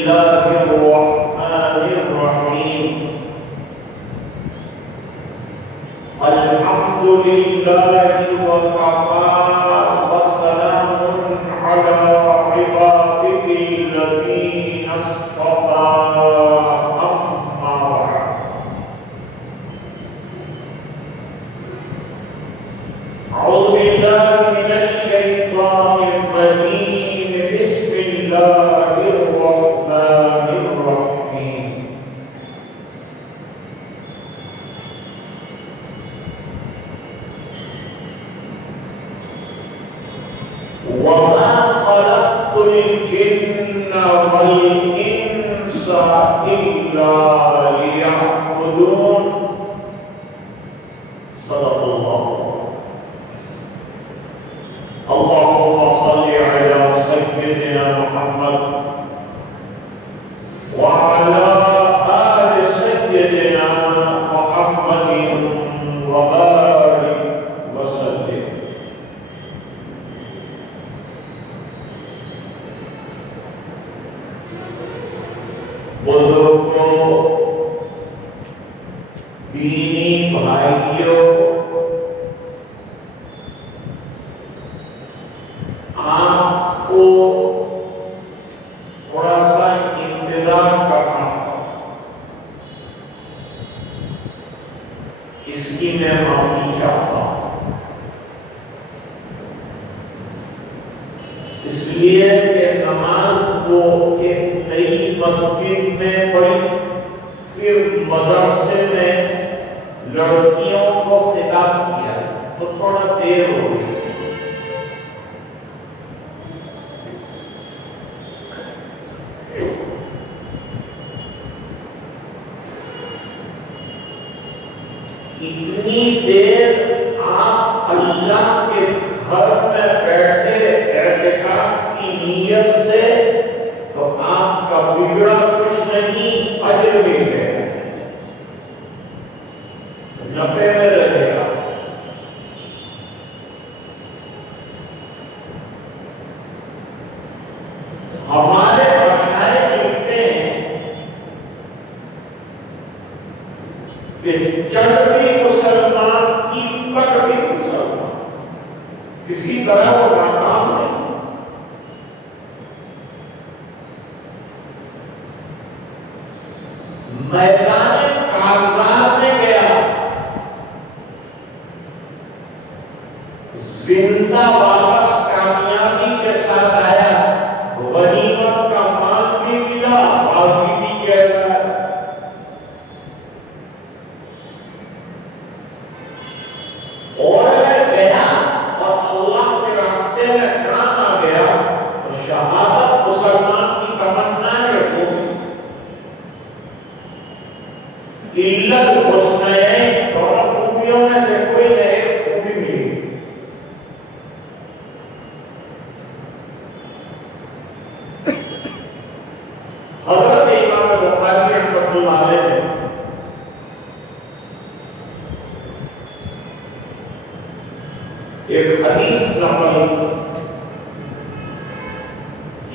बिस्मिल्लाहिर्रहमानिर्रहीम। अल्हम्दुलिल्लाहि व कफ़ा वस्सलामुन अला इबादिहिल्लज़ीना इस्तफ़ा। अम्मा बअद। अऊज़ु बिल्लाहि मिनश शैतानिर रजीम। बिस्मिल्लाहिर्रहमानिर्रहीम। वमा खलक़तुल जिन्ना वल इंसा इल्ला लियअबुदून। सल्लल्लाहु अल्लाहुम्मा सल्लि अला सय्यिदिना मुहम्मद व अला आलि सय्यिदिना मुहम्मदिन व बारिक व सल्लिम। बुजुर्गों, दीनी भाइयों, आपको थोड़ा सा इंतजार करना होगा, इसकी मैं माफी चाहता हूं। इसलिए कि नमाज को एक नई मस्जिद में पढ़ी, फिर मदरसे में लड़कियों को खिताब किया, तो थोड़ा देर हो गई। इतनी देर आप अल्लाह के घर में बैठे एतिकाफ की नीयत से, तो आपका बिगड़ा कुछ नहीं, अजर मिल गया, नफे में रहेगा। हमारे पढ़ाए लिखते हैं कि चढ़ भी मुसलमान की पट भी मुसलमान, किसी तरह वो नाकाम नहीं। मैदान कारोबार में गया, जिंदा वापस कामयाबी के साथ आया, गनीमत का माल भी मिला, बाजी भी किया गया। और अगर गया और अल्लाह के रास्ते में काम आ गया, तो शहादत मुसलमान की तमन्ना है। वो इल्लत हुस्नैन, दोनों खूबियों में से कोई न एक खूबी मिली। हज़रत इमाम बुखारी रहमतुल्लाह अलैह ने एक हदीस नकल,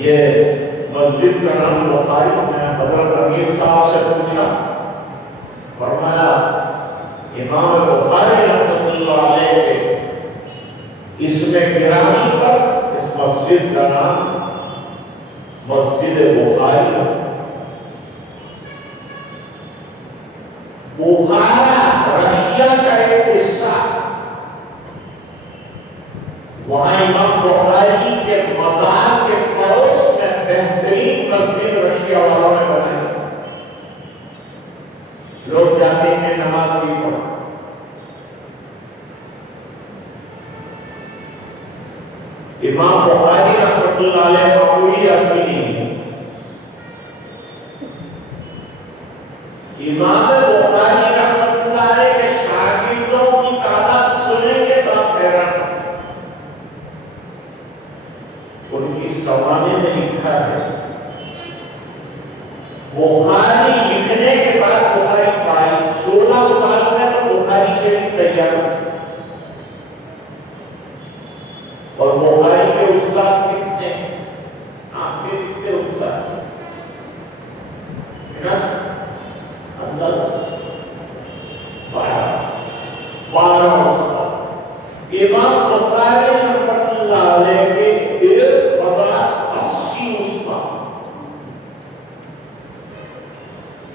ये मस्जिद का नाम बुखारी में हज़रत अमीर साहब से पूछा, फरमाया इमाम बुखारी रहमतुल्लाह अलैह इसमें गिरानी पर इस मस्जिद का नाम मस्जिद बुखारी। बुखारा रशिया का एक हिस्सा, वहां इमाम बुखारी के मज़ार के पड़ोस में बेहतरीन मस्जिद रशिया वालों ने बनाई। लोग जाते हैं नमाज भी पढ़। इमाम बुखारी रहमतुल्लाह अलैह मामूली आदमी नहीं। इमाम बुखारी रहमतुल्लाह अलैह के शागिर्दों की तादाद सुनेंगे तो आप हैरान। उनकी सवाने में लिखा है, बुखारी लिखने के बाद बुखारी पढ़ाई 16 साल में तो बुखारी शरीफ तैयार, और बुखारी के उस्ताद कितने, आपके कितने उस्ताद? लेके 1080 उसका,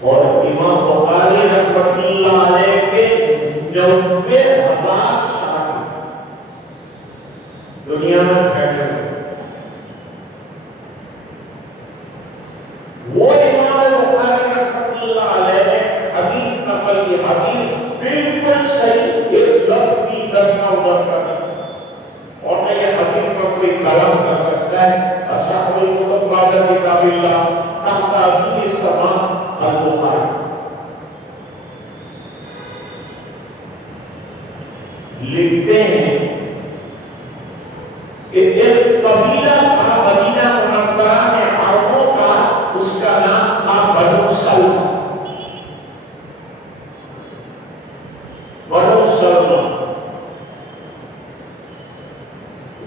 और इमाम बुखारी रहमतुल्लाह अलैह के 90,000 दुनिया में बैठे हुए। वो इमाम बुखारी रहमतुल्लाह अलैह ने हदीस नकल की, हदीस बिल्कुल सही, एक लफ्ज भी इधर ना उधर का नहीं, और न ये हदीस पर कोई कलम कर सकता है। असहाबुल कुतुब बाद किताबिल्लाह तहता अज़ीम समा अल बुखारी लिखते हैं कि एक कबीला था मदीना मुनव्वरा में अरबों का, उसका नाम था बनु सलमा। बनु सलमा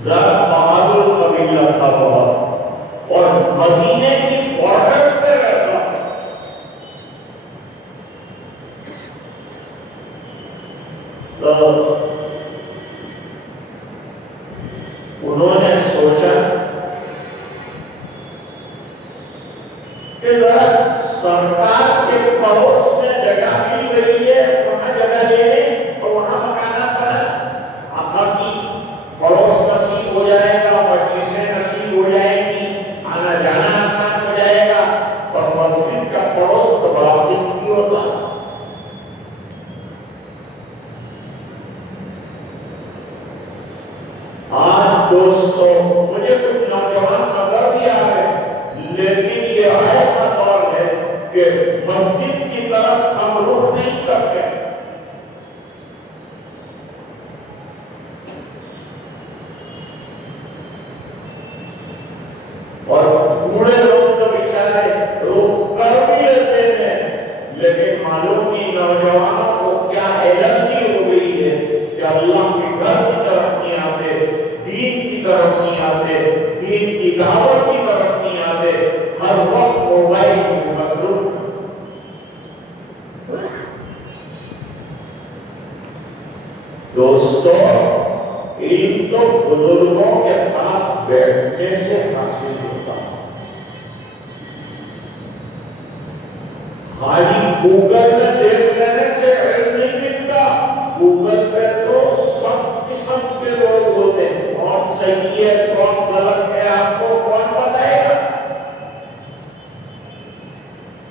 ज़रा बहादुर कबीला था बहुत, और मदीने की बॉर्डर पे रहता। तो उन्होंने सोचा कि जरा सरकार के पड़ोस में जगह मिल रही है, वहां जगह ले लें और वहां मकाना बना, आपकी पड़ोस नसीब हो जाएगा, मजलिसें नसीब हो जाएगी, आना जाना आसान हो जाएगा, और मस्जिद का पड़ोस तो बड़ा कीमती होता है। आज दोस्तों मुझे कुछ नौजवान नजर भी आ रहे, लेकिन ये ऐसा दौर है कि मस्जिद की तरफ हम रुख नहीं करते। और बूढ़े लोग तो बेचारे रुख कर भी लेते हैं, लेकिन मालूम नहीं नौजवानों को क्या एलर्जी हो गई है कि अल्लाह के घर की तरफ नहीं आते, दीन की तरफ नहीं आते, दीन की दावत की तरफ नहीं आते, हर वक्त मोबाइल में मसरूफ। दोस्तों इल्म तो बुजुर्गों के पास बैठने से हासिल होता है। खाली गूगल में देख लेने से इल्म नहीं मिलता। गूगल पे तो सब किस्म के लोग होते हैं, कौन सही है कौन गलत है आपको कौन बताएगा।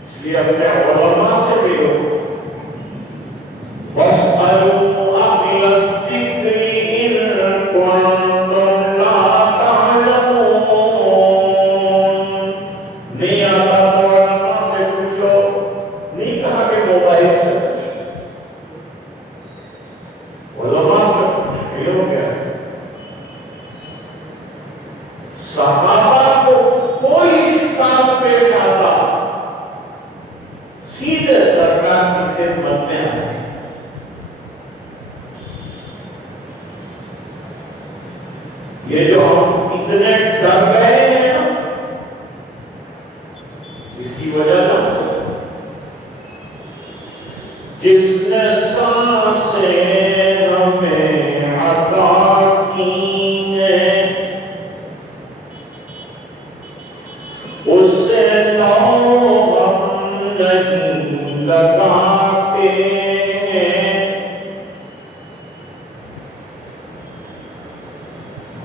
इसलिए अपने उलमा से भी लो, बस सहाबा को कोई काम पेश आता सीधे सरकार की खिदमत में आते। ये जो हम इतने डर गए हैं ना, इसकी वजह ना जिसने सांसें हमें अता की हैं उससे तो हम नहीं लगाते हैं।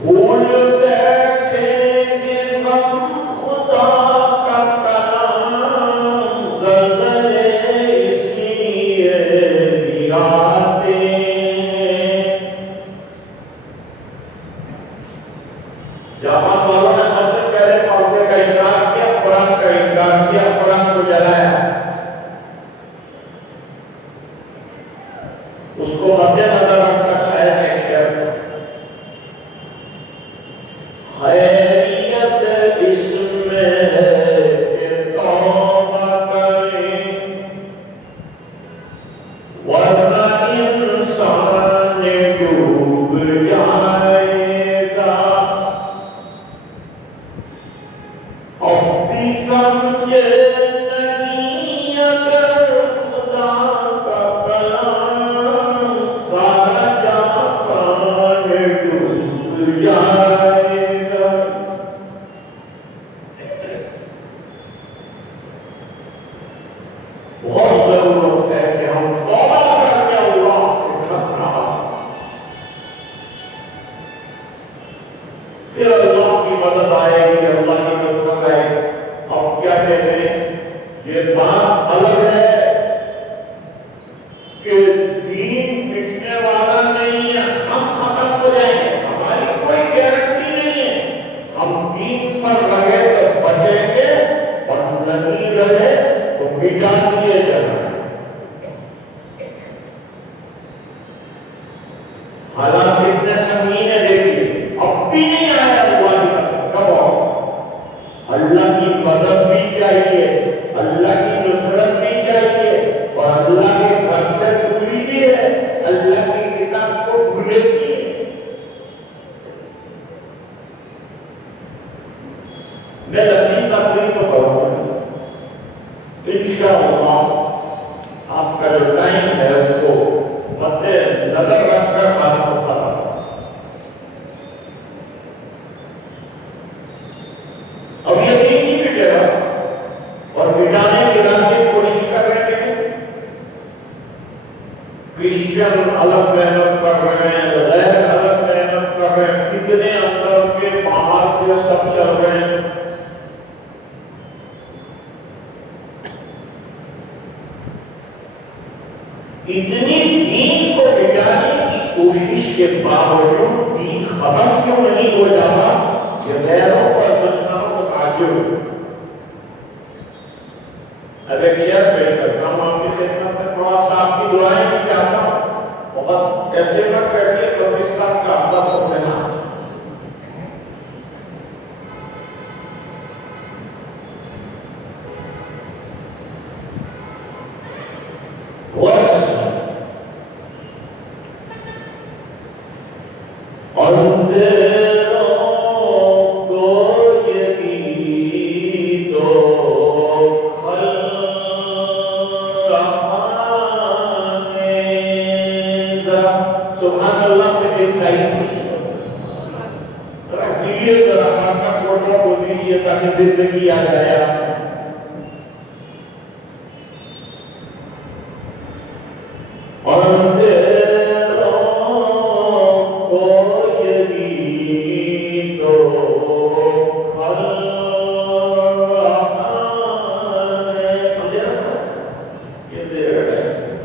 भूल बैठेंगे हम खुदा का कलाम, ज़लज़ले इसलिए भी आते हैं। जहां वालों ने सबसे पहले मौके का इनकार किया, कुरान का इनकार किया, कुरान को जलाया, उसको मद्देनजर रखकर शायद नहीं किया। खैरियत इसमें है कि तौबा करें, वरना इंसान डूब जाएगा। अब भी समझे नहीं अगर खुदा का कलाम, सारा जहां डूब जाए। फिर अल्लाह की मदद आएगी, अल्लाह की नसरत आएगी। अब क्या कहते हैं, ये बात अलग है कि दीन मिटने वाला नहीं है, हम खत्म हो जाएंगे, हमारी कोई गारंटी नहीं है। हम दीन पर रहे तो बचेंगे और नहीं रहे तो मिटा दिए जाएंगे। हालांकि इतने महीने देखिए, अब भी नहीं आया हुआ। कब अल्लाह की मदद भी चाहिए, अल्लाह की नुसरत भी चाहिए, और अल्लाह के घर से दूरी भी है, अल्लाह की किताब को भूले भी है। मैं लंबी तकरीर को पढ़ूंगा, इंशाअल्लाह आपका जो टाइम है उसको मद्दे नजर रखकर आपको पता। अब ये दीन नहीं मिटेगा और मिटाने की रास्ते कोशिश कर रहे हैं। क्रिश्चियन अलग मेहनत कर रहे हैं, गैर अलग मेहनत कर रहे हैं, कितने अंदर के बाहर के सब चल रहे हैं। इतनी दीन को मिटाने की कोशिश के बावजूद दीन खत्म क्यों नहीं हो जाता, ये गैरों और दुश्मनों को ताजुब। अरे क्या करता हूँ आपकी खिदमत में, थोड़ा सा आपकी दुआएं भी चाहता हूँ। बहुत ऐसे मत करिए पाकिस्तान का अफसर हो लेना। जिंदगी आ जाए और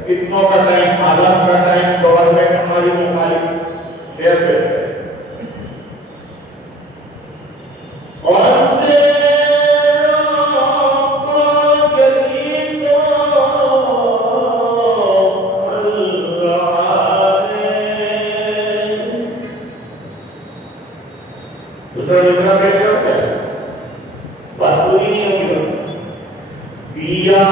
कितनों का टाइम, हालात का टाइम, गवर्नमेंट हमारी मुखालिफ दूसरा बात पूरी नहीं होगी। दिया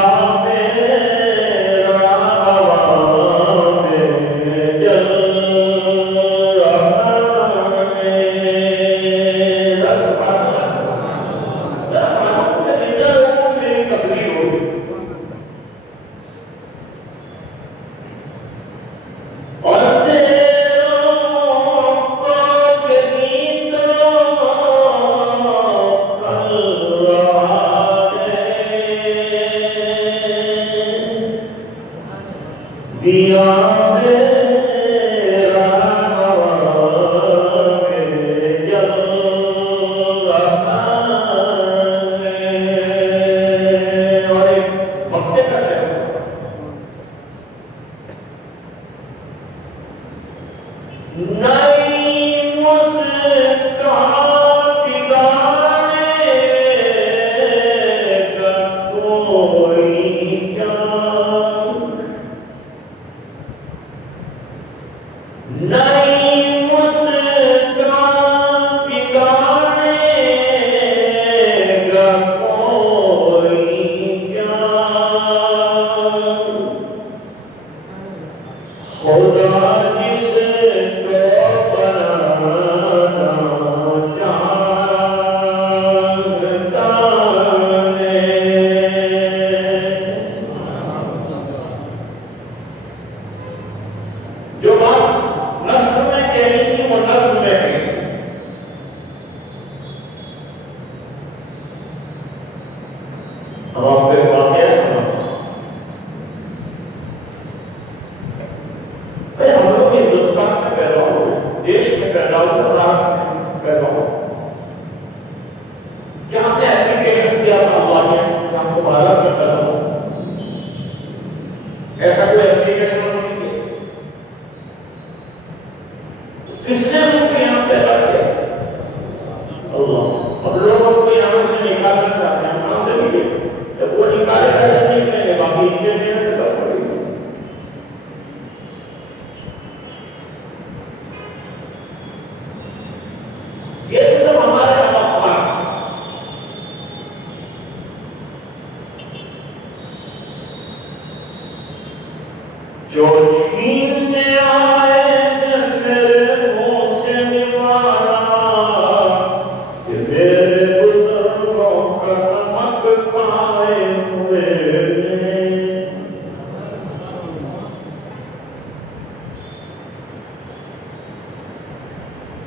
अब लोग हमको यहाँ से निकालना चाहते हैं, हम काम से नहीं तो वो निकालेगा या नहीं निकलेंगे, बाकी इनके देने से कर पड़ेगी। ये सब हमारे अवतार जो छीनने आए मेरे मुंह से निवारा, कि मेरे बुजुर्गों का नमक खाए हुए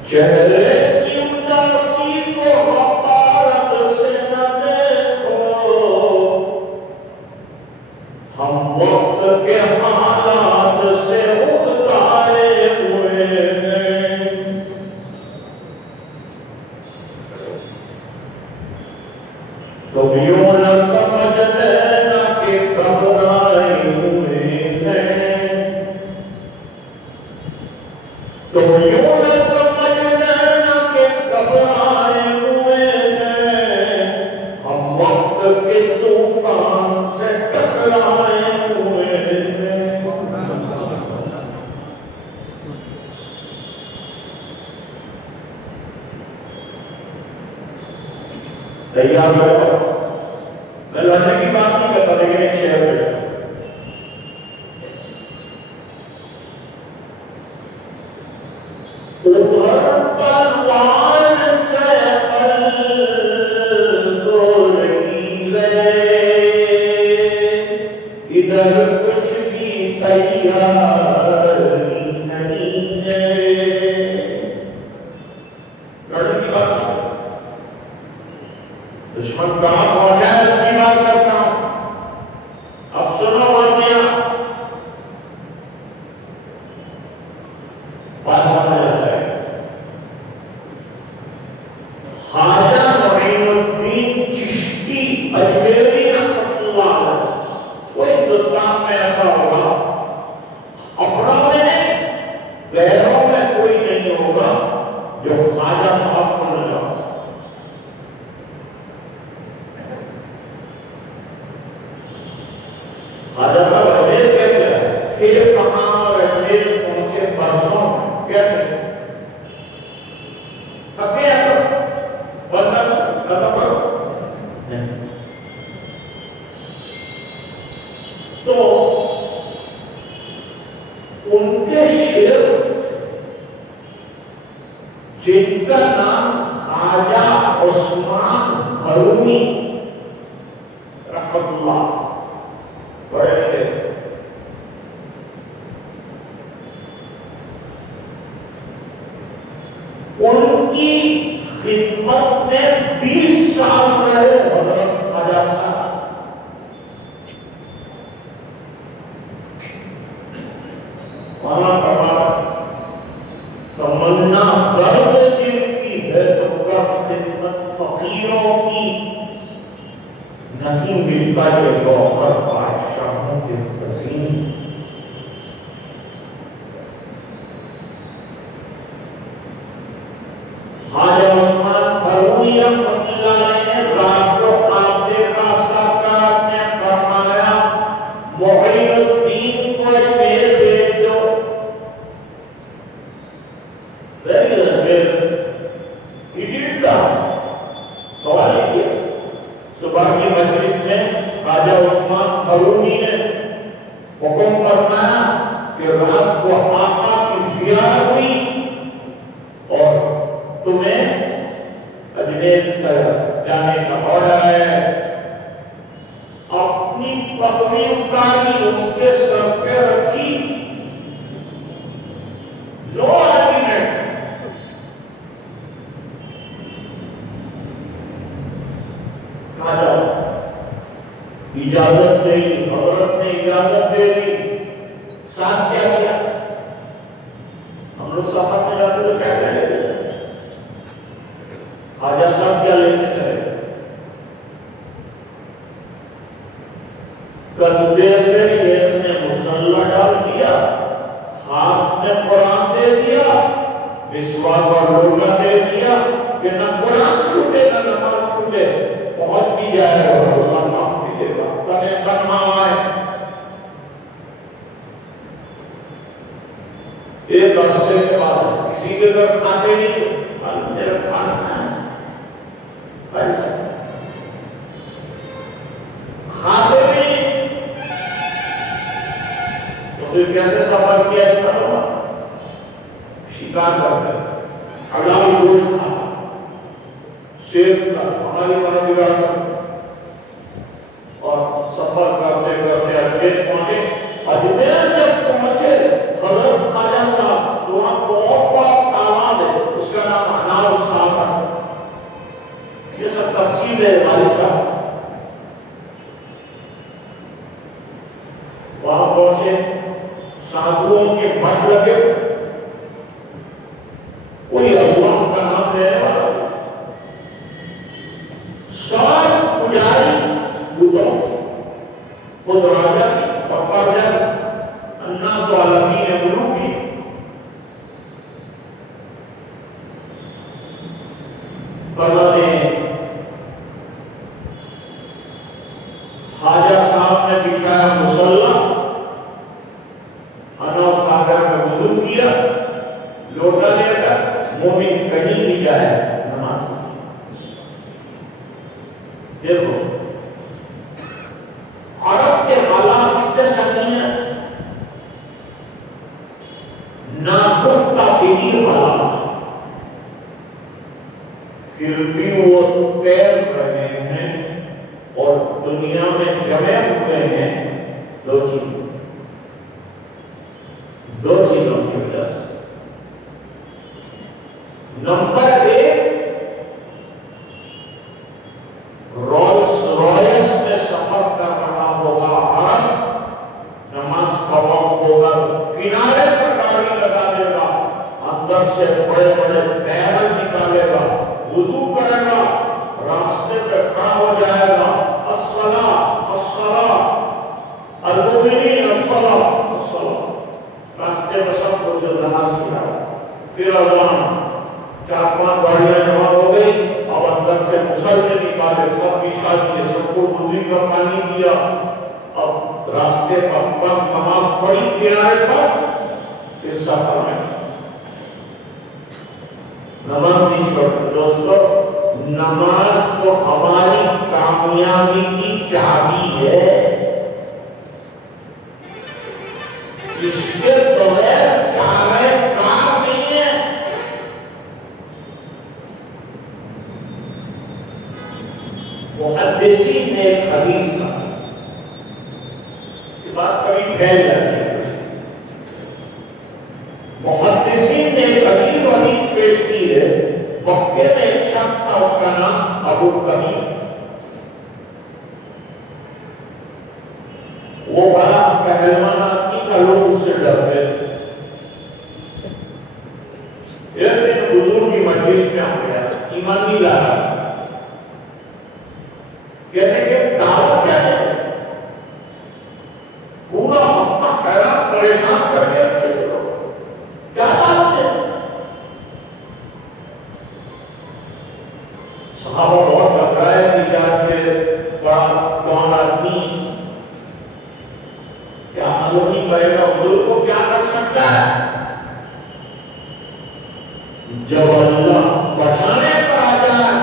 चेहरे की उदासी को हकारत से न देखो, हम वक्त के हालात से उगताए हुए हैं। तुम यूं न समझ लेना कि घबराए हुए हैं, तुम यूं न समझ लेना कि घबराए हुए हैं, हम वक्त के तूफान से टकराए हुए हैं। तैयार हो, मैं लड़ने की बात नहीं करता, लेकिन एक शेर है। उधर तलवार से गोल की गए, इधर कुछ भी तैयार नहीं है। लड़ने की बात नहीं, दुश्मन कहां पहुंचा है इसकी बात करता हूं। अब सुनो वाक़िया, बात समझ आता है। ख्वाजा मोइनुद्दीन चिश्ती अजमेरी रहमतुल्लाह अलैह, वो हिंदुस्तान में ऐसा होगा, अपनों में नहीं गैरों में कोई नहीं होगा जो ख्वाजा साहब को न जाओ। ख्वाजा साहब अजमेर कैसे है, फिर कहां और अजमेर पहुंचे परसों कैसे थके हैं तो खत्म करो। तो उनके शेर जिनका नाम ख्वाजा उस्मान बरूनी रहमतुल्लाह, बड़े शेर, उनकी खिदमत में 20 साल रहे हजरत ख्वाजा साहब। तमन्ना दर्द दिल की है तो कर खिदमत फकीरों की, नहीं मिलता ये गौहर बादशाहों के पसीने। ख्वाजा उस्मान बरूनी रहमतुल्लाह ने रात को ख्वाब देखा, सरकार ने फरमाया मोइनुद्दीन को अजमेर भेज दो। वेरी अजमेर इडियट सवाल किया। सुबह की मजलिस में ख्वाजा उस्मान बरूनी ने हुक्म फरमाया कि रात को आका की ज़ियारत हुई और तुम्हें अजमेर जाने का ऑर्डर है। अपनी पगड़ी उतारी, उनके सर पे रखी, नो आर्ग्यूमेंट। कहा जाओ, इजाजत नहीं, हजरत ने इजाजत दे दी। साथ क्या किया, हम लोग सफर में जाते तो क्या करेंगे, ख्वाजा साहब क्या लेके चले, कंधे पे ने मुसल्ला डाल दिया, हाथ में कुरान दे दिया, मिसवाक और लोटा दे दिया कि न कुरान किसी के घर खाते नहीं तो मेरा खाना है खाते नहीं तो फिर कैसे सफर किया जाता? शिकार करते हलाल गोश्त खा शेर का हमारी बना बिगाड़ और सफर करते करते अजमेर पहुंचे। अजमेर जब पहुंचे हजरत ख्वाजा साहब तो वहां बहुत बड़ा तालाब है, उसका नाम अनार साहब है। ये सब तफसील है वाली साहब। वहां पहुंचे, साधुओं के मठ लगे, कोई अल्लाह का नाम लेने वाला, सब पुजारी बुद्ध खुद राजा की पप्पा जन अन्ना स्वालमी ने गुरु की फरमाते ख्वाजा साहब ने बिछाया मुसल्ला, अनौ सागर में वुजू किया, लोटा लेकर मोमिन कहीं भी जाए नमाज। देखो अरब के हालात इतने सही हैं, नापुख्ता दिली हालात, फिर भी वो तैर रहे हैं और दुनिया में जमे हुए हैं दो चीजों की वजह से। नंबर एक, रोल्स रॉयस में सफर कर रहा होगा अरब, नमाज पढ़ा होगा, किनारे पर गाड़ी लगा देगा, अंदर से बड़े बड़े बैरल निकालेगा, वुजू करेगा, रास्ते पे खड़ा हो जाएगा, अस्सला अस्सला अल-मुमिनीन अस्सला अस्सला, रास्ते में सब लोग नमाज पढ़ा। फिर अल्लाह 4-5 गाड़ियां जमा हो गई, अब अंदर से मुसल्ले निकाले, सब पिछा दिए, सबको वुज़ू का पानी दिया। अब रास्ते पर नमाज पढ़ी किनारे पर, फिर सफर में नमाज नहीं पढ़ते। दोस्तों, नमाज तो हमारी कामयाबी की चाबी है, इसके बगैर चाहे काम नहीं है। मुहद्दिसीन ने हदीस का बात कभी फैल जाती है। मुहद्दिसीन ने अजीब हदीस पेश की है। मक्के में एक शख्स था, उसका नाम अबू कमीर। वो बड़ा पहलवान आदमी का, लोग उससे डरते थे। एक दिन हुजूर की मजलिस में आ गया, ईमानी लाया, कहते कि दावत क्या है, पूरा हफ्ता ठहरा परेशान करके रखे लोग, क्या दावत है? सहाबा बहुत घबराए कि जाके बड़ा कौन आदमी क्या मालूम नहीं करेगा, हुजूर को क्या कर सकता है। जब अल्लाह बचाने पर आ जाए,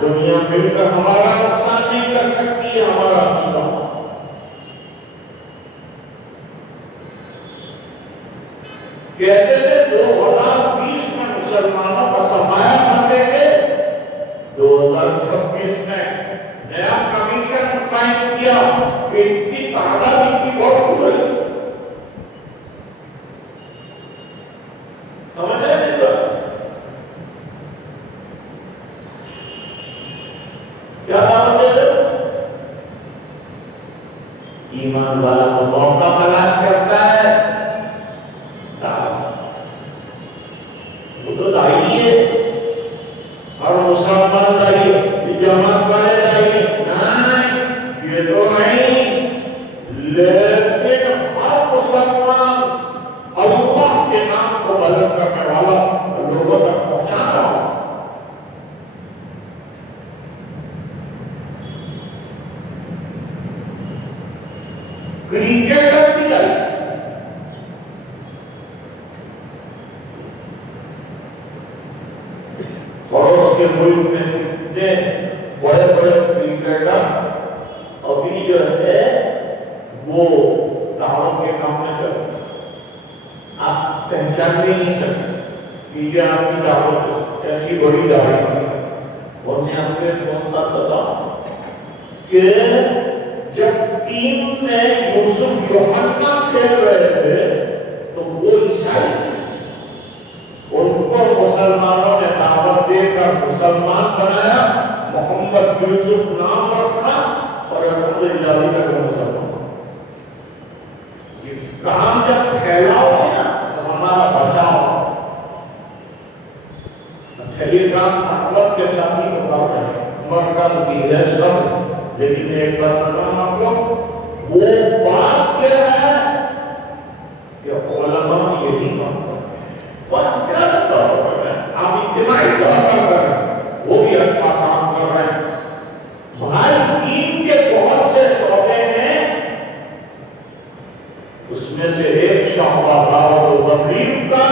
दुनिया मिलकर हमारा नुकसान नहीं कर सकती है, हमारा अकीदा। कहते थे 2020 में मुसलमानों का सफाया कर देंगे, 2026 में नया कमीशन कायम किया, इनकी तादाद इतनी बहुत हो गई। समझ रहे हैं? क्या दावत दे रहे? ईमान वाला तो मौका तलाश करता है, वो तो लाइए और मुसलमान लाइए, जमात वाले लाइए, नहीं ये तो नहीं। लेकिन हर मुसलमान अल्लाह के नाम को बुलंद करने वाला, लोगों तक पहुंचाना हो। क्रिकेटर भी लाई, के मुल्क में कितने बड़े बड़े क्रिकेटर अभी जो है वो दावत के काम में चल रहे, आप पहचान भी नहीं सकते कि ये आपकी दावत ऐसी बड़ी दावत है। और मैं आपको कौन सा बताऊं कि जब टीम में यूसुफ यूहन्ना खेल रहे थे तो वो ईसाई उनको मुसलमानों ने दावत देकर मुसलमान बनाया, मोहम्मद यूसुफ नाम रखा और अल्हम्दुलिल्लाह अभी तक मुसलमान। ये काम जब फैलाओगे ना तो हमारा बचाव। चलिए काम अकबर के साथ ही होता है, अकबर का भी है सब, लेकिन एक बात बताऊं आप लोग, वो बात क्या है कि उलमा यही काम आप इज्तिमाई तौर पर कर रहे हैं, वो भी अच्छा काम कर रहे हैं। हमारी टीम के बहुत से शौबे हैं, उसमें से एक शौबा दावत व तबलीग का,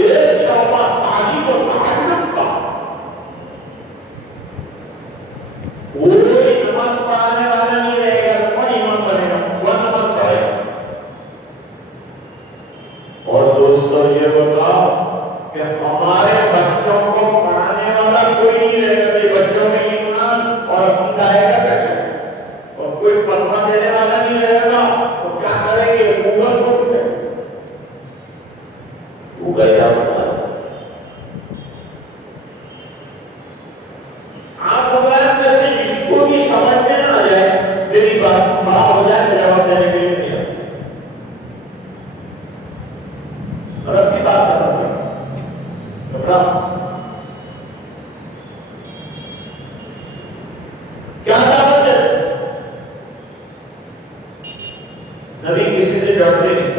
एक शौबा तालीम व तअल्लुम का। कोई नमाज पढ़ाने वाला नहीं रहेगा तो कौन इमाम बनेगा, कौन नमाज पढ़ेगा। और दोस्तों ये बताओ कि हमारे बच्चों को पढ़ाने वाला कोई नहीं रहेगा, बच्चों में ईमान और अकीदा आएगा कैसे, और कोई फतवा देने वाला नहीं रहेगा तो क्या करेंगे, गूगल को गूगल क्या बता। आप भगवान में से जिसको भी समझ में ना आ जाए, मेरी बात बड़ा हो जाए तो जवाब देने के लिए नहीं है। और अपनी बात समझ क्या दावत है, नबी किसी से डरते नहीं।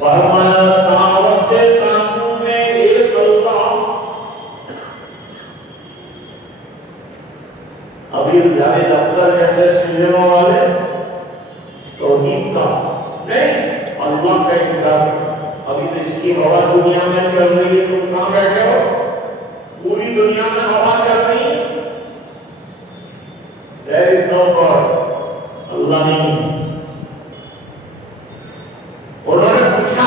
फरमाया दावत के कानून में एक अल्लाह। अभी जावेद अख्तर जैसे सिनेमा वाले तौहीद का नहीं, अल्लाह का इकरार। अभी तो इसकी हवा दुनिया में चल रही है, तुम कहां बैठे हो, पूरी दुनिया में हवा चल रही है। There is no God, अल्लाह नहीं। उन्होंने पूछा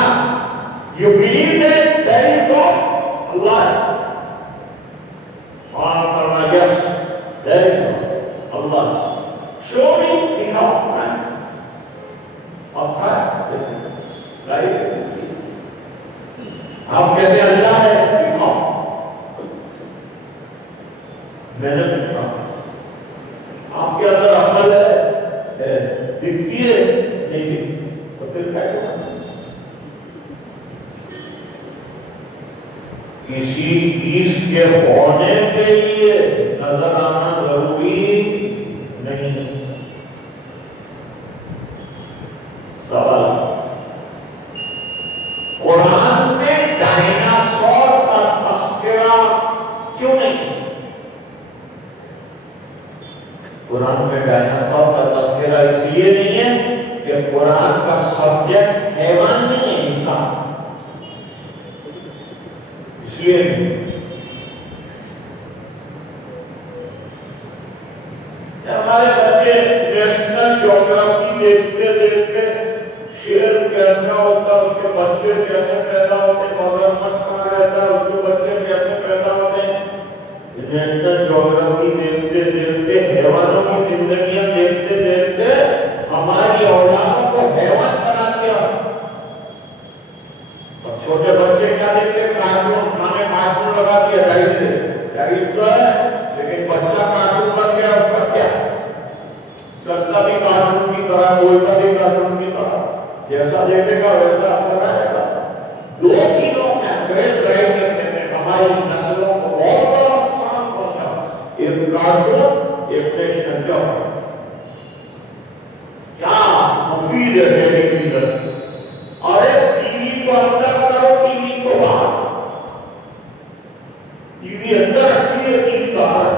you believe that there is God, अल्लाह है। और फरमाया yes, there is God, Allah. Show me, दिखाओ। आप कहते अल्लाह है, दिखाओ। मैंने पूछा आपके अंदर अक्ल है, दिखती है, नहीं दिखती, तो फिर क्या करना। किसी चीज के होने के लिए नजर आना जरूरी नहीं। सवाल, कुरान में डायनासोर का तस्करा क्यों नहीं? कुरान में डायनासोर का तस्करा इसलिए नहीं है कि कुरान का सब्जेक्ट हैवान नहीं है, इंसान, इसलिए हमारे बच्चे नेशनल ज्योग्राफी देखते देखते शेर कैसा होता है, उसके बच्चे कैसे पैदा होते, मगरमच्छ कहाँ रहता है, उसके बच्चे कैसे पैदा होते। नेशनल ज्योग्राफी देखते देखते, हैवानों की जिंदगियां देखते देखते हमारी औलादों को हैवान बना दिया। और छोटे बच्चे क्या देखते, कार्टून, खाने कार्टून लगा दिया, डाइट तो है, लेकिन बच्चा कार्टून बन गया, उसका क्या चलता भी कार्टून की तरह, बोलता भी कार्टून की तरह, जैसा देखेगा वैसा असर आएगा। दो चीजों से अंग्रेज राइट करते थे, हमारी नस्लों को बहुत बड़ा नुकसान पहुंचा, एक कार्टून, एक नेशनल ज्योग्राफी। क्या मुफीद है टेलीविजन, अरे टीवी को अंदर करो, टीवी को बाहर। टीवी अंदर अच्छी है, टीवी बाहर।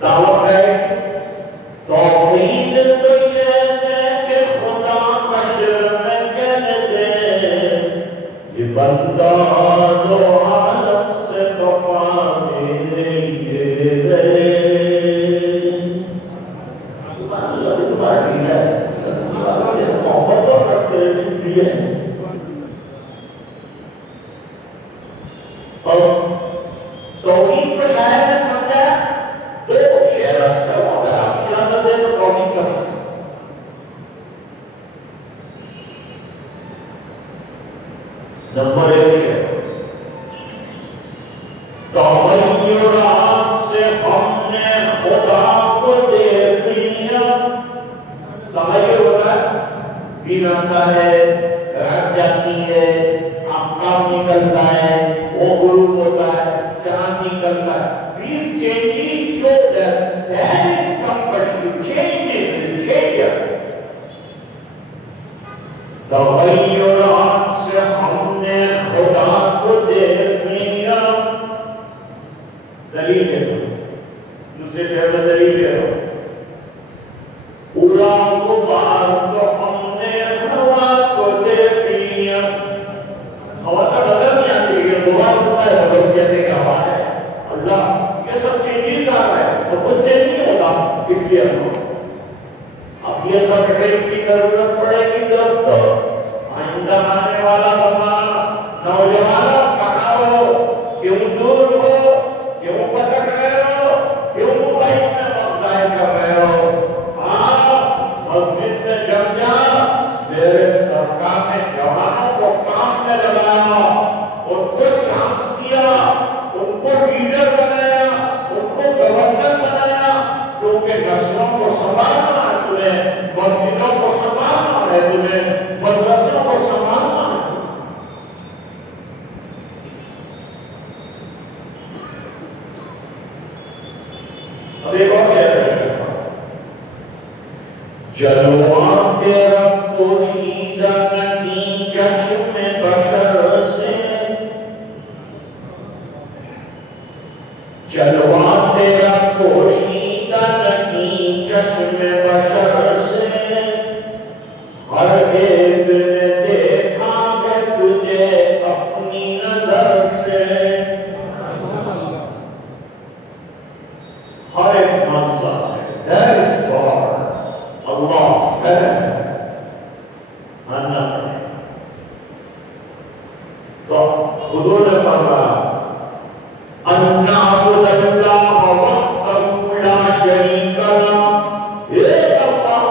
दावत है तौहीद तो ये है कि खुदा का शिरक बंदा दो आलम से खफा मेरे ये रे। मोहब्बत करते हैं और तौहीद को शायद ने समझा दो शेर अगर आप इजाजत दें तो तौहीद समझ। नंबर 1 है तौहीद से हमने खुदा को देख लिया। तौहीद होता है दिन आता है, रात जाती है, आकाश निकलता है, वो गुरु होता है, चांद निकलता है। These changes show that there is somebody who changes, changes. तग़य्युरात से हमने खुदा को देख लिया। दलील है, दूसरे शहर में दलील है। उड़ा गुबार तो हमने हवा को देख लिया। हवा का बदल नहीं आती, लेकिन गुबार होता है, बदल जैसे का हवा है। अल्लाह ये सब चेंज कर रहा है, तो कुछ चेंज नहीं होता। इसलिए अब ये सब की जरूरत पड़ेगी दोस्तों। आइंदा आने वाला जमाना नौजवानों कहाँ हो, क्यों दूर हो, क्यों भटक रहे हो, क्यों मोबाइल में मगन कर रहे हो। मस्जिद में जम जा, मेरे सरकार ने जवानों को काम में लगाया, उनको चांस दिया, उनको लीडर बनाया, उनको गवर्नर बनाया, क्योंकि नस्लों को संभालना है तुम्हें, मस्जिदों को संभालना है तुम्हें, मदरसों को संभालना है। अब एक और कह रहे हैं, जलवा तेरा पोशीदा नहीं चश्मे बशर से। जलवा तेरा पोशीदा नहीं चश्मे बशर से। हर एक ने देखा है तुझे अपनी नजर से। हर एक मानता है there is God, अल्लाह है, मानना है। तो हुजूर ने फरमाया अन्ना अल्लाह वहदहु ला शरीका लह। एक अल्लाह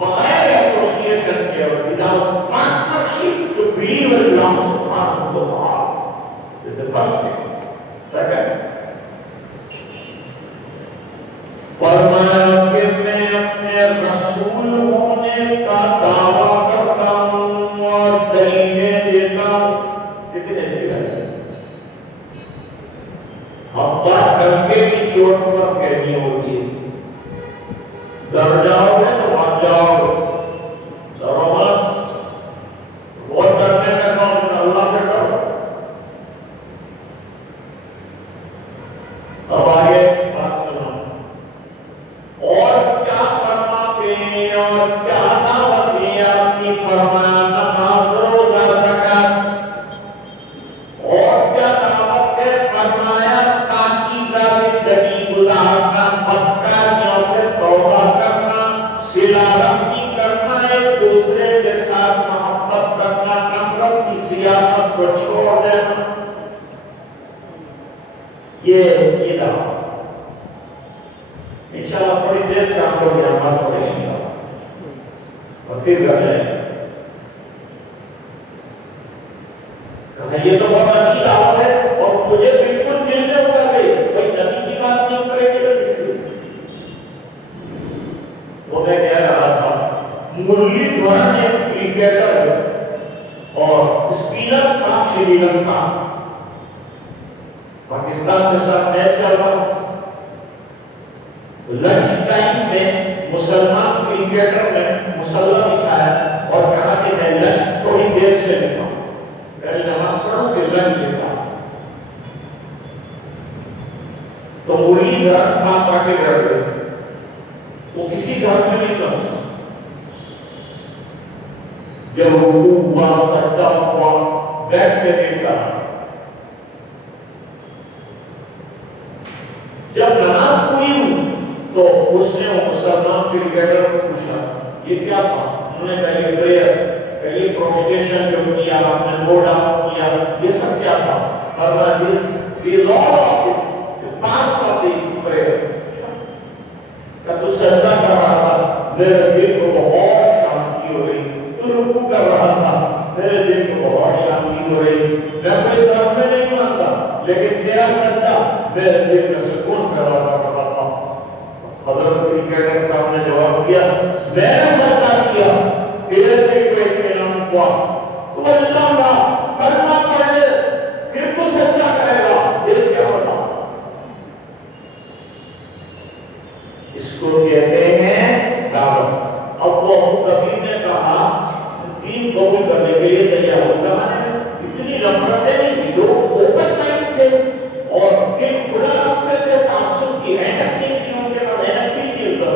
बगैर एसोसिएशन के, without partnership, to believe in Allah सुब्हानहू व तआला। This is first thing. Second, फरमाया कि मैं अपने रसूल होने का दावा करता हूँ और दलीलें देता हूँ। कितनी अच्छी बात है। अब बात करके की चोट पर कहनी होती है। डर जाओगे तो भाग जाओगे, डरो मत। वो डरने का कौन, अल्लाह से डरो। अब आगे बात सुनो। और क्या फरमाते हैं और क्या दावत है आपकी। फरमाया नमाज रोजा ज़कात। और क्या दावत है। फरमाया पाकीज़ा ज़िंदगी गुजारना, बदकारियों से तौबा करना, सिला रहमी करना, एक दूसरे के साथ मोहब्बत करना, नफरत की सियासत को छोड़ देना। ये दावत इंशाअल्लाह थोड़ी देर से आप लोग नमाज पढ़ेंगे और फिर कर जाएंगे। ये तो बहुत अच्छी दावत है और मुझे बिल्कुल दिल में उतर गई। कोई नबी की बात नहीं करेगी तो किसकी। वो मैं कह रहा था, मुरलीधरन एक क्रिकेटर और स्पिनर था श्रीलंका, पाकिस्तान के साथ मैच चल रहा था। लंच टाइम में मुसलमान क्रिकेटर ने मुसल्ला बिछाया और कहा कि मैं लंच थोड़ी देर से लेता हूं, पहले नमाज पढ़ूं फिर लंच लेता हूं। तो मुरलीधरन पास आके बैठ गए। वो किसी घर में नहीं रहता। जब रुकू हुआ, सजदा हुआ, बैठ के देखता रहा। जब नमाज पूरी तो उसने वो मुसलमान क्रिकेटर को पूछा, ये क्या था? उन्होंने कहा ये प्रेयर, ये प्रोस्टेशन जो किया आपने, नो डाउन किया, ये सब क्या था? और ये Lord of the pass of the prayer का तो सजदा कर रहा था, मेरे दिल को बहुत शांति हो रही। तू रुकू कर रहा था, मेरे दिल को बहुत शांति हो रही। मैं कोई धर्म में नहीं मानता, लेकिन तेरा सजदा मेरे दिल में सुकून करवा रहा था। हज़रत क्रिकेटर साहब ने जवाब दिया, मैंने सजदा किया, तेरे दिल को इत्मीनान हुआ। तू अल्लाह कलमा पढ़ ले, फिर तू सजदा करेगा, ये क्या होता? इसको कहते हैं दावत। अब वो कबीर ने कहा, दीन कबूल करने के लिए तैयार होगा। इतनी नफरतें नहीं थी, लोग ओपन माइंड थे और दिल खुला रखते थे, तासुब की ऐनक नहीं थी उनके पास, ऐनक नहीं थी उनका।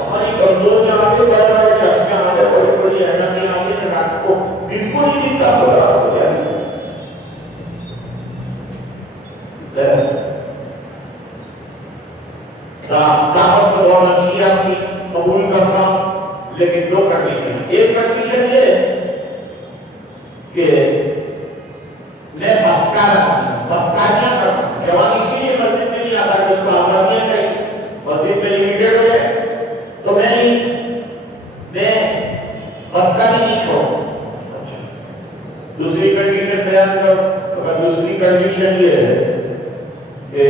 हमारी कमजोर आगे बढ़ रहा है, चश्मे आगे बड़ी बड़ी ऐनक नहीं आगे, रात को बिल्कुल ही दिखता हो रहा हो जाए। दावत को बहुत अच्छी आपकी कबूल करना, लेकिन दो कंडीशन। एक कंडीशन ये कि मैं बदकारियां करता हूं। जवान इसीलिए मस्जिद में नहीं आता कि उसको आजादियां चाहिए, मस्जिद में लिमिटेड हो जाए, तो मैं बदकारी नहीं छोड़ूंगा। दूसरी कंडीशन प्रयास करो। दूसरी कंडीशन ये है कि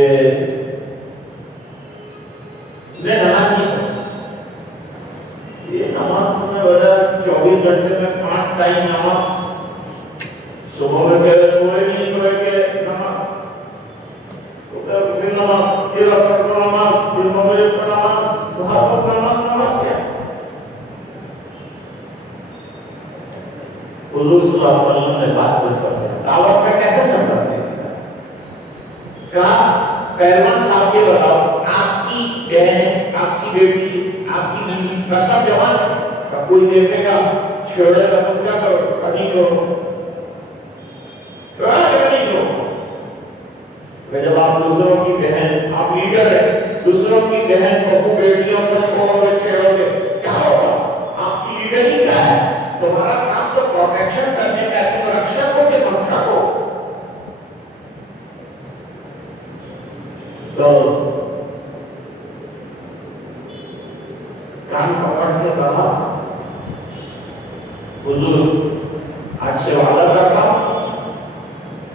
मैं नमाज नहीं पढ़ता। ये नमाज में बता 24 घंटे में 5 टाइम नमाज, सुबह में क्या सोए नहीं सोए के नमाज, तो फिर नमाज, फिर असर को नमाज, फिर मगरिब को नमाज, दुहर को नमाज क्या? हुजूर सल्लल्लाहु अलैहि वसल्लम ने बात करते हैं, दावत का कैसे संबंध है? क्या पहलवान साहब ये बताओ, आपकी बहन, आपकी बेटी, आपकी बीवी का सब जवान का कोई देखेगा, छेड़ेगा तो क्या करो? नहीं करो, नहीं करो। जब आप दूसरों की बहन, आप लीडर है, दूसरों की बहन बहू बेटियों को छोड़ोगे, छेड़ोगे, क्या होगा? आपकी लीडर क्या है? तुम्हारा काम तो प्रोटेक्शन करने का, तुम रक्षक हो कि मंत्रक हो? तो कान पकड़ के कहा, हुजूर आज से वादा करता हूं,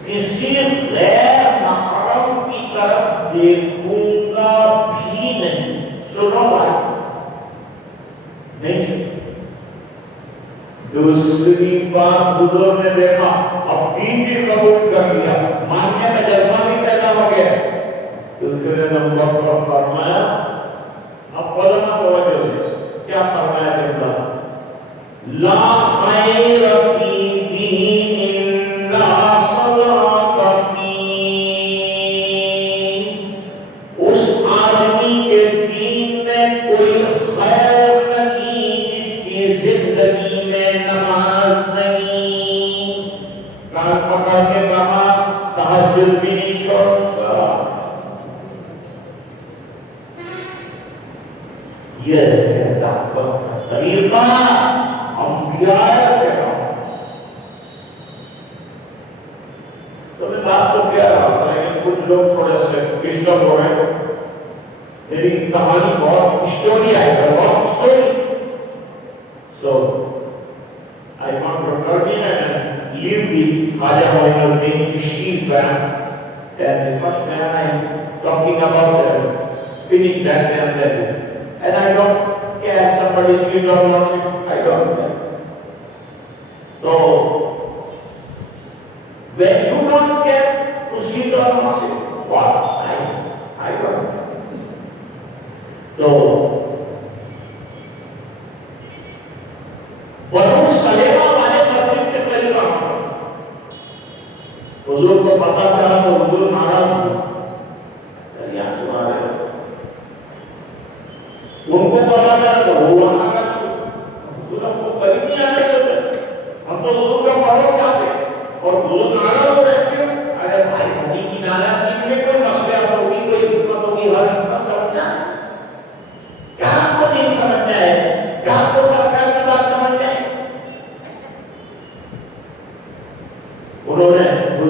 किसी गैर महरम की तरफ देखूंगा भी नहीं। सुनो भाई, नहीं। दूसरी बात हुजूर ने देखा, अब दीन भी कबूल कर लिया, मानने का जज्बा भी पैदा हो गया। दूसरे नंबर पर फरमाया, अब पढ़ना तवज्जो, क्या फरमाया जल्ला? ला खैर फी दीनिन ला सलाता फी। उस आदमी के दीन में कोई खैर नहीं जिसकी जिंदगी में नमाज नहीं। कान पकड़ के कहा, तहज्जुद भी नहीं छोड़ूंगा। यह तरीका अंबिया के नाम। तो मैं बात तो क्या रहा है, कुछ लोग थोड़े से डिस्टर्ब हो रहे हैं। मेरी कहानी बहुत स्टोरी आएगा, बहुत story. So I want to terminate and leave the Khaja Moinuddin Chishti band, and the first man I'm talking about finish that and then. And I don't care somebody sleep or not sleep, I don't care. So, when you don't care to sleep or not sleep, what? I don't care. So, बनु सलेमा वाले मस्जिद के करीब आ गए। हुजूर को पता चला तो हुजूर नाराज हुए, कल्याण तुम्हारे। उनको पता चला तो वो नाराज हुए, हुजूर को करीब नहीं आने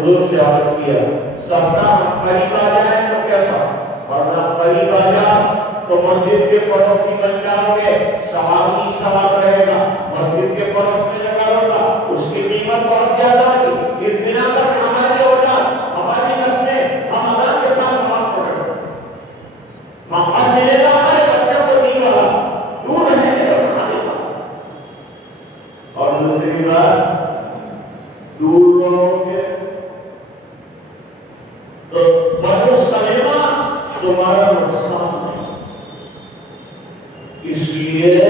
हुजूर से अर्ज किया, सपना करीब आ जाए तो कैसा, वरना करीब आ जाए तो मस्जिद के पड़ोसी बन जाओगे, सवारी सवाब रहेगा, मस्जिद के पड़ोस में जगह होगा, उसकी कीमत बहुत ज्यादा होगी। इस बिना तक हमारी औलाद, हमारी नस्लें, हम अल्लाह के साथ नमाज पढ़ेंगे, मकान मिलेगा हमारे बच्चों को दीन वाला, दूर रहेंगे तो बनाने वाला। और दूसरी बात, दूर रहोगे तो बनो सलेमा तुम्हारा नुकसान नहीं, इसलिए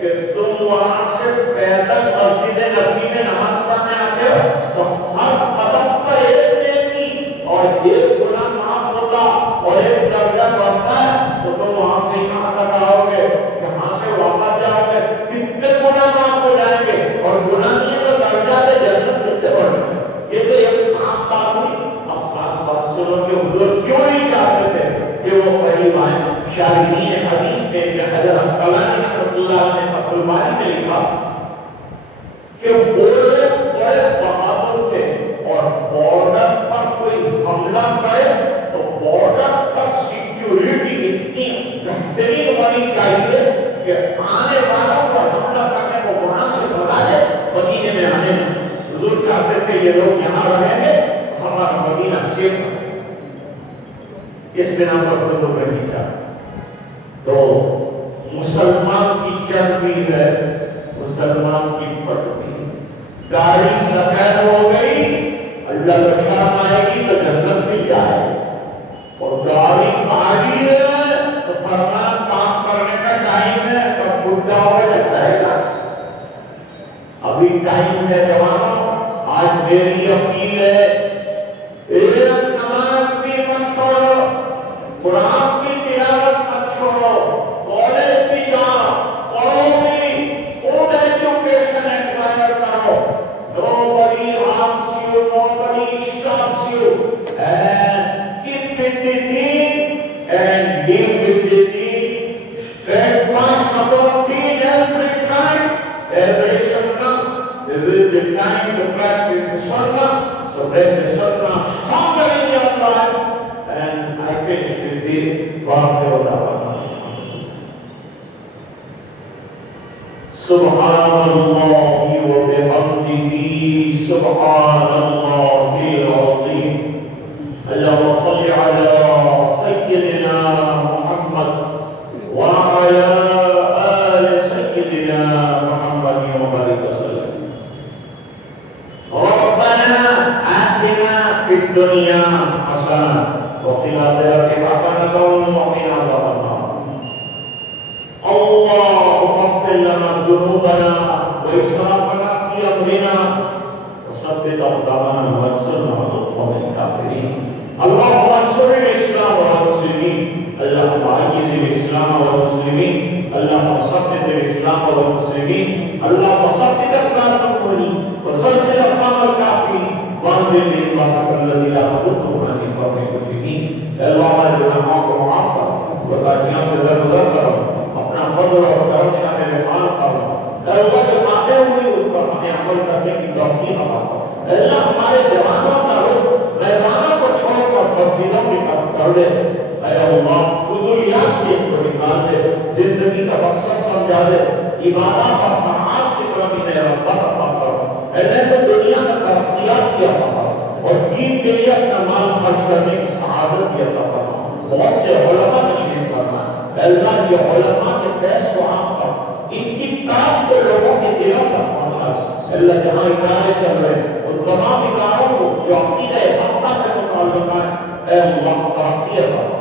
कि तुम वहां से पैदल मस्जिद नबी में नमाज पढ़ने आते हो तो हर कदम पर एक नेकी और एक गुनाह माफ होगा और एक दर्जा बढ़ता है, तो तुम वहां से यहाँ तक आओगे, यहाँ से वापस जाओगे, कितने गुनाह माफ हो जाएंगे, और गुनाह नहीं तो दर्जा से जन्नत कितने बढ़ेंगे। ये तो एक आम बात हुई। अब खास बात सुनो कि हुजूर क्यों नहीं चाहते थे कि वो करीब आए। शाहिदीन हदीस में हज़रत अस्क़लानी रहमतुल्लाह ने फतहुल बारी में लिखा कि वो बड़े बहादुर थे और बॉर्डर पर कोई हमला करे तो बॉर्डर पर सिक्योरिटी इतनी बेहतरीन होनी चाहिए कि आने वालों पर हमला करने को वहां से भगा दे, मदीने में आने में। हुजूर चाहते थे ये लोग यहाँ रहेंगे, हमारा मदीना सेफ है। इस बिना पर कोई लोग नहीं चाहते। तो मुसलमान की चल भी है, मुसलमान की पट भी। गाड़ी सफेद हो गई, अल्लाह बचाना आएगी तो जन्नत मिल जाए, और गाड़ी भारी है तो फरमान काम करने का टाइम है, तब बुढ़ा होगा जब रहेगा। अभी टाइम है जवानों, आज मेरी अपील है, एक नमाज भी मत छोड़ो, कुरान की तिलावत मत छोड़ो, कॉलेज भी जाओ, पढ़ो भी, फूड एजुकेशन एक्वायर करो। Nobody harms you, nobody stops you, and keep with the deen and live with the deen. Steadfast about deen every time, every sunnah. There is the time to practice the sunnah, so make the sunnah stronger in your life. And I finish with this. Subhanallah wa bihamdihi, subhanallahil azim. Allahumma salli ala sayyidina Muhammad wa ala ali sayyidina Muhammad wa barik wasallam. Rabbana atina fid dunya hasanah wa fil akhirati hasanah wa qina adhaban. اللهم اغفر لنا ذنوبنا وإسرافنا في أمرنا وثبت أقدامنا وانصرنا على القوم الكافرين. اللهم انصر الإسلام والمسلمين، اللهم أيد الإسلام والمسلمين، اللهم ثبت الإسلام والمسلمين، اللهم ثبت أقدام المؤمنين وزلزل أقدام الكافرين وأنزل بإخلاصك الذي لا تضر عن القوم المجرمين. اللهم اجعلنا معكم عفوا وتأتينا في ذنب अपना फजल और करम का मेरे मान करो। अल्लाह के मांगे हुए ऊपर हमें अमल करने की तौफीक अता करो। अल्लाह हमारे जवानों का रुख मैदानों को छोड़कर मस्जिदों की तरफ कर दे। ऐ अल्लाह फुज़ूलियात से इनको निकाल दे, जिंदगी का मकसद समझा दे, इबादत और तआत की तरफ इन्हें रग़बत अता करो। अल्लाह को दुनिया में तरक्कियात की अता करो और दीन के लिए अपना माल खर्च करने की सआदत की अता करो। बहुत से उलमा तशरीफ फरमा, अल्लाह के उलमा के फैज़ को आम कर, इनकी ताक़त को लोगों के दिलों तक पहुंचा। अल्लाह जहां इदारे चल रहे उन तमाम इदारों को जो अक़ीदा हक़ से मुताल्लिक़ है, ऐ अल्लाह तरक्की अता कर।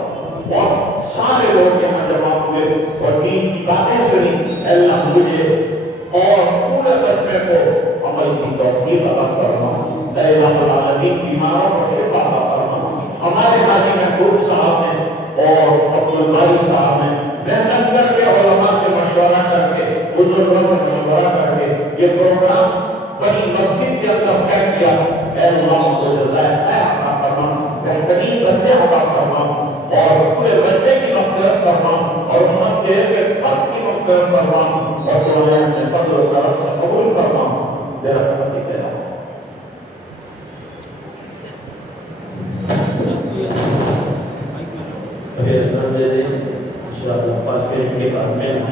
बहुत सारे लोग यहाँ जमा हुए और दीन की बातें सुनी। अल्लाह मुझे और पूरे बच्चे को अमल की तौफ़ीक़ अता फरमा। ऐ रब्बुल आलमीन बीमारों को शिफ़ा अता फरमा। हमारे हाजी महबूब साहब ने और अब्दुल बारी साहब ने मेहनत करके उलमा से मशवरा करके बुजुर्गों से मशवरा करके ये प्रोग्राम बड़ी मस्जिद के अंदर तय किया। अल्लाह को जज़ाए खैर अता फरमा, बेहतरीन बच्चे अता फरमा और पूरे बच्चे की मग़फ़िरत फरमा और उम्मत के फर्द की मग़फ़िरत फरमा और दुआएं अपने फज़ल और करम से कबूल फरमा। अभिनंदन दे दें इंशाअल्लाह 5 मिनट के बाद में हम